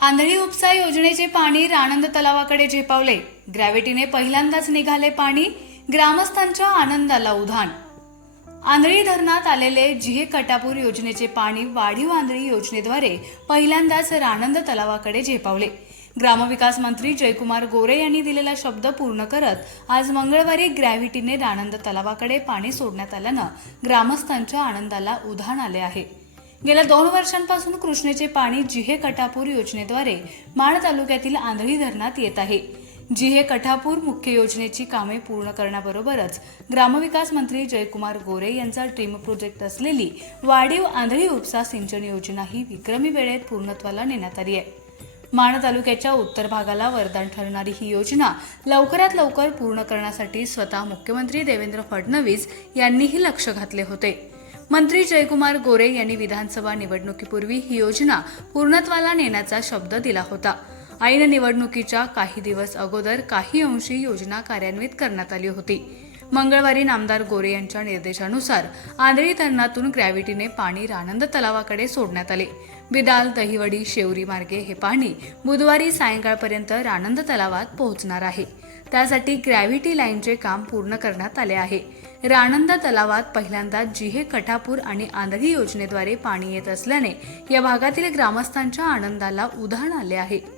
आंधळी उपसा योजनेचे पाणी राणंद तलावाकडे झेपावले. ग्रॅव्हिटीने पहिल्यांदाच निघाले पाणी ग्रामस्थांच्या आनंदाला उधाण. आंधळी धरणात आलेले जिहे कटापूर योजनेचे पाणी वाढीव आंधळी योजनेद्वारे पहिल्यांदाच राणंद तलावाकडे झेपावले. ग्रामविकास मंत्री जयकुमार गोरे यांनी दिलेला शब्द पूर्ण करत आज मंगळवारी ग्रॅव्हिटीने राणंद तलावाकडे पाणी सोडण्यात आल्यानं ग्रामस्थांच्या आनंदाला उधाण आले आहे. गेल्या दोन वर्षांपासून कृष्णेचे पाणी जिहे कटापूर योजनेद्वारे माण तालुक्यातील आंधळी धरणात येत आहे. जिहे कठापूर मुख्य योजनेची कामे पूर्ण करण्याबरोबरच ग्रामविकास मंत्री जयकुमार गोरे यांचा ड्रीम प्रोजेक्ट असलेली वाढीव आंधळी उपसा सिंचन योजना ही विक्रमी वेळेत पूर्णत्वाला नेण्यात आली आहे. माण तालुक्याच्या उत्तर भागाला वरदान ठरणारी ही योजना लवकरात लवकर पूर्ण करण्यासाठी स्वतः मुख्यमंत्री देवेंद्र फडणवीस यांनीही लक्ष घातले होते. मंत्री जयकुमार गोरे यांनी विधानसभा निवडणुकीपूर्वी ही योजना पूर्णत्वाला नेण्याचा शब्द दिला होता. ऐन निवडणुकीच्या काही दिवस अगोदर काही अंशी योजना कार्यान्वित करण्यात आली होती. मंगळवारी नामदार गोरे यांच्या निर्देशानुसार आंधळी धरणातून ग्रॅव्हिटीने पाणी रानंद तलावाकडे सोडण्यात आले. बिदाल दहिवडी शेवरी मार्गे हे पाणी बुधवारी सायंकाळपर्यंत रानंद तलावात पोहोचणार आहे. त्यासाठी ग्रॅव्हिटी लाईनचे काम पूर्ण करण्यात आले आहे. राणंदा तलावात पहिल्यांदा जिहे कठापूर आणि आंधळी योजनेद्वारे पाणी येत असल्याने या भागातील ग्रामस्थांच्या आनंदाला उधाण आले आहे.